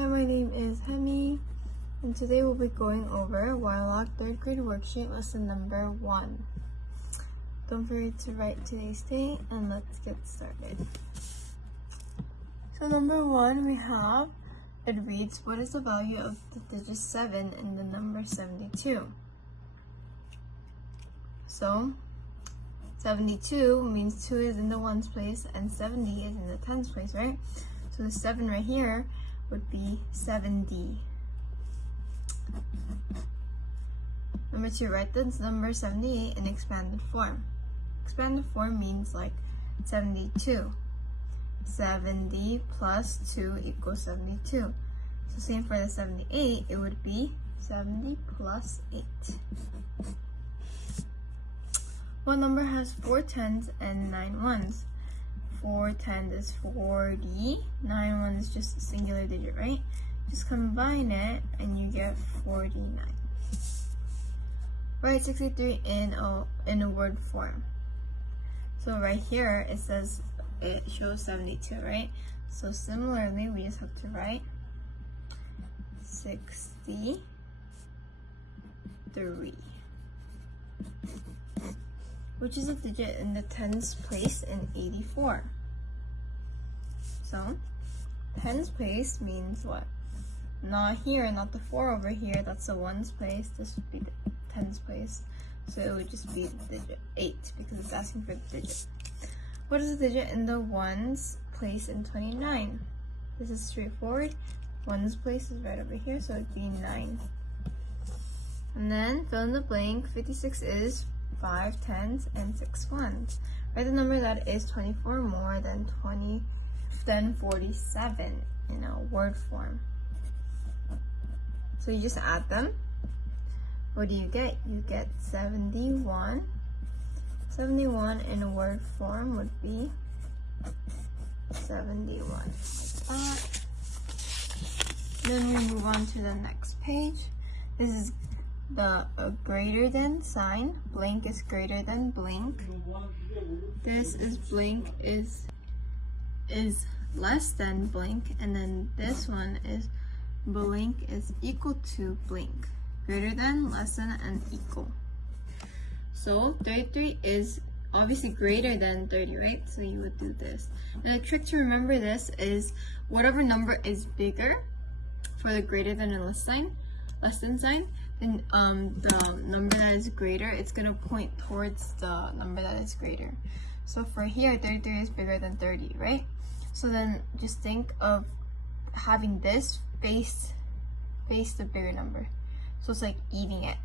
Hi, my name is Hyemi, and today we'll be going over Wirelog 3rd grade worksheet lesson number 1. Don't forget to write today's date, and let's get started. So number 1, we have, it reads, what is the value of the digit 7 in the number 72? So 72 means 2 is in the ones place and 70 is in the tens place, right? So the 7 right here would be 70. Number 2, write the number 78 in expanded form. Expanded form means like 72. 70 plus 2 equals 72. So same for the 78, it would be 70 plus 8. What number has 4 tens and 9 ones? 4 tens is 40, 9 ones is just a singular digit, right? Just combine it and you get 49. Write 63 in a word form. So right here it says it shows 72, right? So similarly, we just have to write 63. Which is a digit in the tens place in 84. So, tens place means what? Not here, not the 4 over here, that's the ones place, this would be the tens place. So it would just be the digit 8 because it's asking for the digit. What is the digit in the ones place in 29? This is straightforward. Ones place is right over here, so it'd be 9. And then fill in the blank, 56 is 5 tens and 6 ones. Write the number that is 24 more than 47 in a word form. So you just add them. What do you get? You get 71. 71 in a word form would be 71. Like that. Then we move on to the next page. This is the greater than sign. Blank is greater than blank. This is blank is less than blank, and then this one is blank is equal to blank. Greater than, less than, and equal. So 33 is obviously greater than 30, right? So you would do this. And the trick to remember this is whatever number is bigger for the greater than and less than sign, then the number that is greater, it's going to point towards the number that is greater. So for here, 33 is bigger than 30, right? So then just think of having this face the bigger number. So it's like eating it.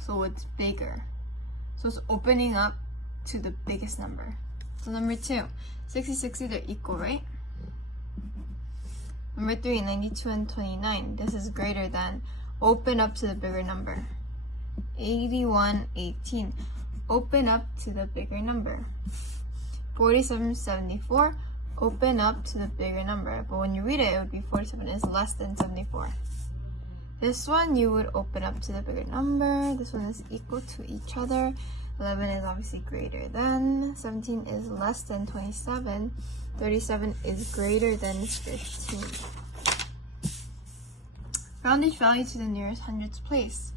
So it's bigger. So it's opening up to the biggest number. So number 2, 60, 60, they're equal, right? Number 3, 92 and 29. This is greater than. Open up to the bigger number. 81, 18. Open up to the bigger number. 47, 74. Open up to the bigger number. But when you read it, it would be 47 is less than 74. This one, you would open up to the bigger number. This one is equal to each other. 11 is obviously greater than. 17 is less than 27. 37 is greater than 15. Round each value to the nearest hundreds place.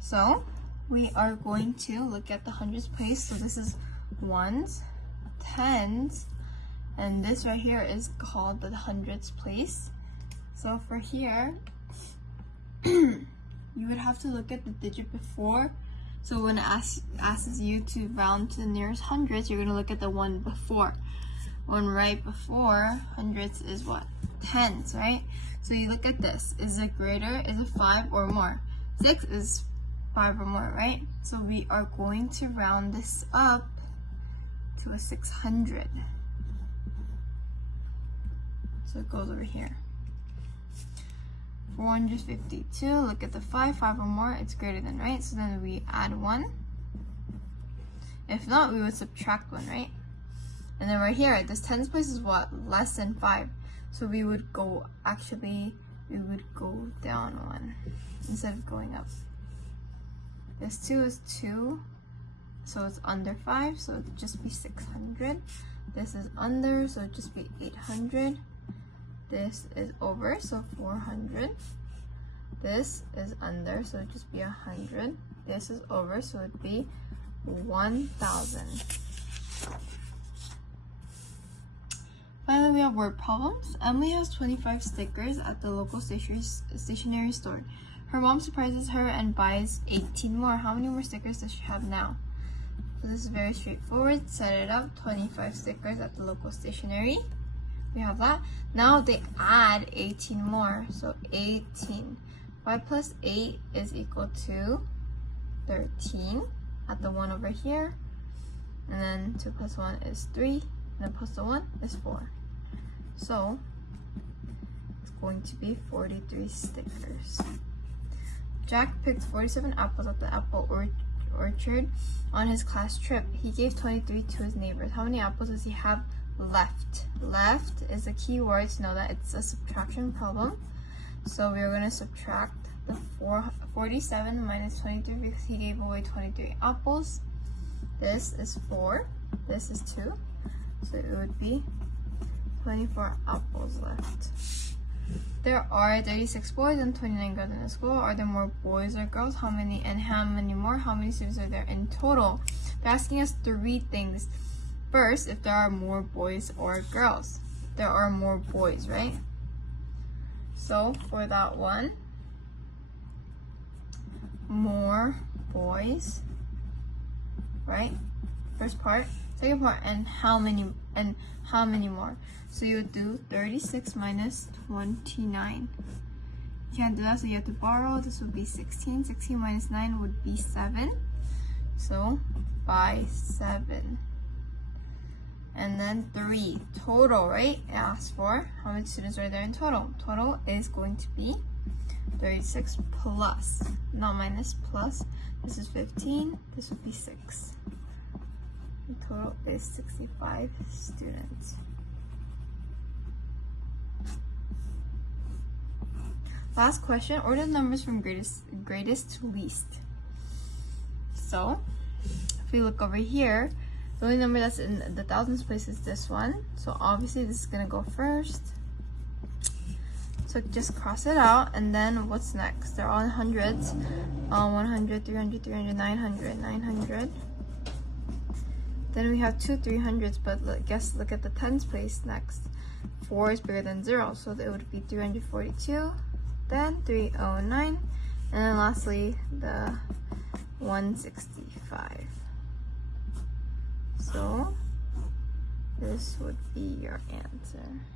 So we are going to look at the hundreds place. So this is ones, tens, and this right here is called the hundreds place. So for here, you would have to look at the digit before. So when it asks you to round to the nearest hundreds, you're going to look at the one before. One right before hundreds is what? Tens, right? So you look at this. Is it greater? Is it 5 or more? 6 is 5 or more, right? So we are going to round this up to a 600. So it goes over here. 452, look at the 5 or more, it's greater than, right? So then we add 1. If not, we would subtract 1, right? And then right here, this tens place is what? Less than 5. So we would go down 1 instead of going up. This 2 is 2, so it's under 5, so it'd just be 600. This is under, so it'd just be 800. This is over, so 400. This is under, so it'd just be 100. This is over, so it'd be 1,000. Finally, we have word problems. Emily has 25 stickers at the local stationery store. Her mom surprises her and buys 18 more. How many more stickers does she have now? So this is very straightforward. Set it up. 25 stickers at the local stationery. We have that. Now they add 18 more. So 18. 5 plus 8 is equal to 13 at the one over here. And then 2 plus 1 is 3. And then plus the 1 is 4. So it's going to be 43 stickers. Jack picked 47 apples at the apple orchard on his class trip. He gave 23 to his neighbors. How many apples does he have left? Left is a key word to know that it's a subtraction problem. So we're going to subtract the 47 minus 23 because he gave away 23 apples. This is 4. This is 2. So it would be 24 apples left. There are 36 boys and 29 girls in the school. Are there more boys or girls? How many and how many more? How many students are there in total? They're asking us 3 things. First, if there are more boys or girls. There are more boys, right? So for that one, more boys, right? First part. Second part, and how many more? So you would do 36 minus 29. You can't do that, so you have to borrow. This would be 16. 16 minus 9 would be 7. So by 7. And then 3. Total, right? It asks for how many students are there in total. Total is going to be 36 plus, not minus, plus. This is 15. This would be 6. The total is 65 students. Last question, order the numbers from greatest to least. So, if we look over here, the only number that's in the thousands place is this one. So obviously this is gonna go first. So just cross it out, and then what's next? They're all in hundreds. 100, 300, 300, 900, 900. Then we have 2 300s, but look at the tens place next. 4 is bigger than 0, so it would be 342. Then 309, and then lastly the 165. So this would be your answer.